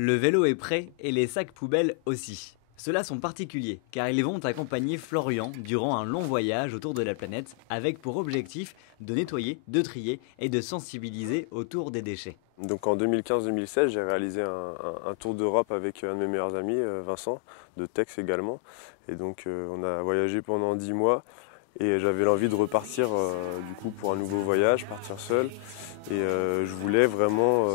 Le vélo est prêt et les sacs poubelles aussi. Ceux-là sont particuliers car ils vont accompagner Florian durant un long voyage autour de la planète avec pour objectif de nettoyer, de trier et de sensibiliser autour des déchets. Donc en 2015-2016, j'ai réalisé un tour d'Europe avec un de mes meilleurs amis, Vincent, de Tex également. Et donc on a voyagé pendant 10 mois et j'avais l'envie de repartir du coup pour un nouveau voyage, partir seul. Et je voulais vraiment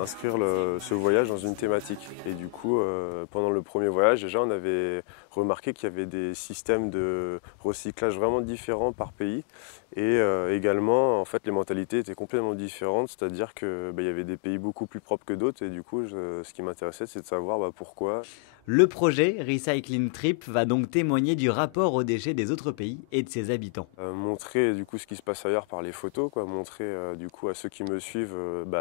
inscrire ce voyage dans une thématique. Et du coup, pendant le premier voyage, déjà, on avait remarqué qu'il y avait des systèmes de recyclage vraiment différents par pays. Et également, en fait, les mentalités étaient complètement différentes, c'est-à-dire qu'il y avait des pays beaucoup plus propres que d'autres. Et du coup, ce qui m'intéressait, c'est de savoir pourquoi. Le projet Recycling Trip va donc témoigner du rapport aux déchets des autres pays et de ses habitants. Montrer du coup ce qui se passe ailleurs par les photos, quoi. Montrer du coup à ceux qui me suivent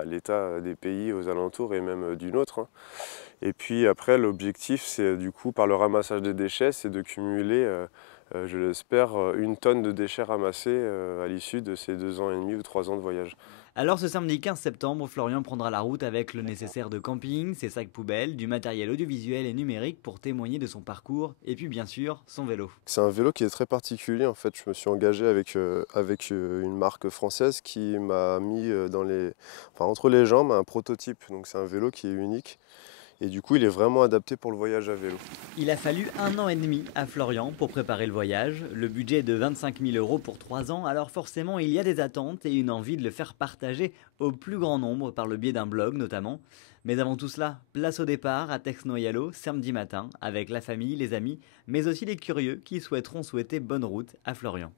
l'état des pays aux alentours et même du nôtre, hein. Et puis après l'objectif c'est du coup par le ramassage des déchets, c'est de cumuler, je l'espère, 1 tonne de déchets ramassés à l'issue de ces 2 ans et demi ou 3 ans de voyage. Alors ce samedi 15 septembre, Florian prendra la route avec le nécessaire de camping, ses sacs poubelles, du matériel audiovisuel et numérique pour témoigner de son parcours et puis bien sûr son vélo. C'est un vélo qui est très particulier en fait. Je me suis engagé avec une marque française qui m'a mis entre les jambes un prototype. Donc c'est un vélo qui est unique et du coup il est vraiment adapté pour le voyage à vélo. Il a fallu 1 an et demi à Florian pour préparer le voyage. Le budget est de 25 000 euros pour 3 ans, alors forcément il y a des attentes et une envie de le faire partager au plus grand nombre par le biais d'un blog notamment. Mais avant tout cela, place au départ à Texnoyalo samedi matin avec la famille, les amis, mais aussi les curieux qui souhaiteront souhaiter bonne route à Florian.